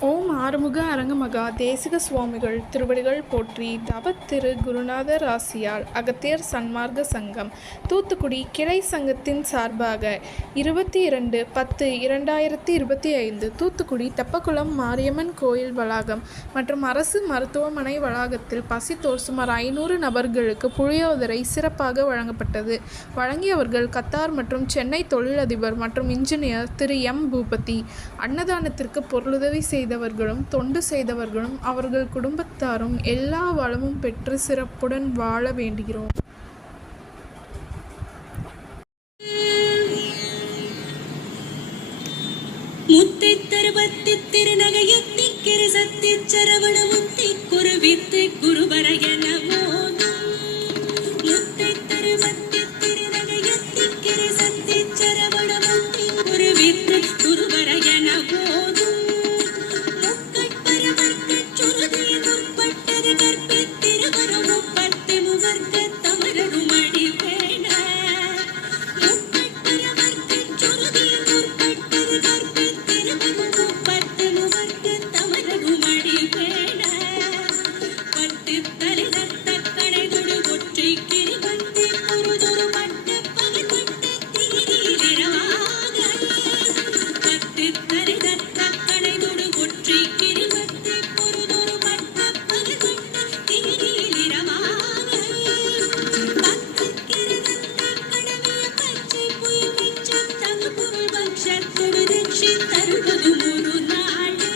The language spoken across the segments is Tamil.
ஓம் ஆறுமுக அரங்கமகா தேசிக சுவாமிகள் திருவடிகள் போற்றி. தவத்திரு குருநாதர் ஆசியால் அகத்தியர் சன்மார்க்க சங்கம் தூத்துக்குடி கிளை சங்கத்தின் சார்பாக 22/10/2025 தூத்துக்குடி தெப்பக்குளம் மாரியம்மன் கோயில் வளாகம் மற்றும் அரசு மருத்துவமனை வளாகத்தில் பசித்தோர் சுமார் 500 நபர்களுக்கு புளியோதரை சிறப்பாக வழங்கப்பட்டது. வழங்கியவர்கள் கத்தார் மற்றும் சென்னை தொழிலதிபர் மற்றும் இன்ஜினியர் திரு எம். பூபதி. அன்னதானத்திற்கு பொருளுதவி செய்தவர்களும் தொண்டு செய்தவர்களும் அவர்கள் குடும்பத்தாரும் எல்லா வளமும் பெற்று சிறப்புடன் வாழ வேண்டுகிறோம். முத்தை தருவத்தி திருநகையத்தி கிருசத்தி சரவணமுத்தி குருவித்து குருவரையன போதும். முத்தை தருவத்தி திருநகையத்தி கிருசத்தி சரவணமுத்தி குருவித்து குருவரையன போதும். முக்கட்பரவர்க்கச் சுருதியில் முற்பட்டது கற்பித்திருவரும் முப்பத்து முகர்க்கத் தமரரும் அடிபேண. முக்கட்பரவர்க்கச் சுருதியில் முற்பட்டது கற்பித்திருவரும் முப்பத்து முகர்க்கத் தமரரும் அடிபேண. பத்து தலை ரத்தக் கடைதொடு ஒற்றை கிரிவந்தி பொருதொரு பட்டப் பகிர்பட்ட திரிதிரவாக. பத்து தலை ரத்தக் கடைதொடு ஒற்றை கிரிவந்தி பொருதொரு பட்டப் பகிர்பட்ட திரிதிரவாக. பக்கக்கிரதத்தைக் கடவிய பச்சை புயல் மிச்சத் தகுபொருள் பக்ஷத்தொடு ரட்சித் தருவதும் ஒரு நாளே.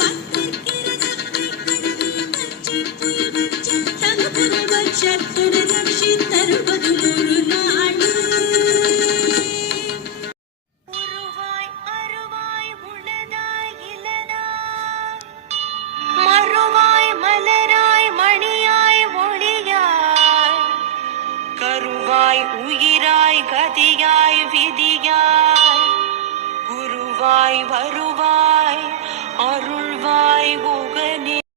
பக்கக்கிரதத்தைக் கடவிய பச்சை புயல் மிச்சத் தகுபொருள் பக்ஷத்தொடு ரட்சித் தருவதும் ஒரு நாளே. உருவாய் அருவாய் உளதாய் இலனாய் மறுவாய் மலராய் மணியாய் ஒளியாய் கருவாய் உயிராய் கதியாய் விதியாய் குருவாய் வருவாய்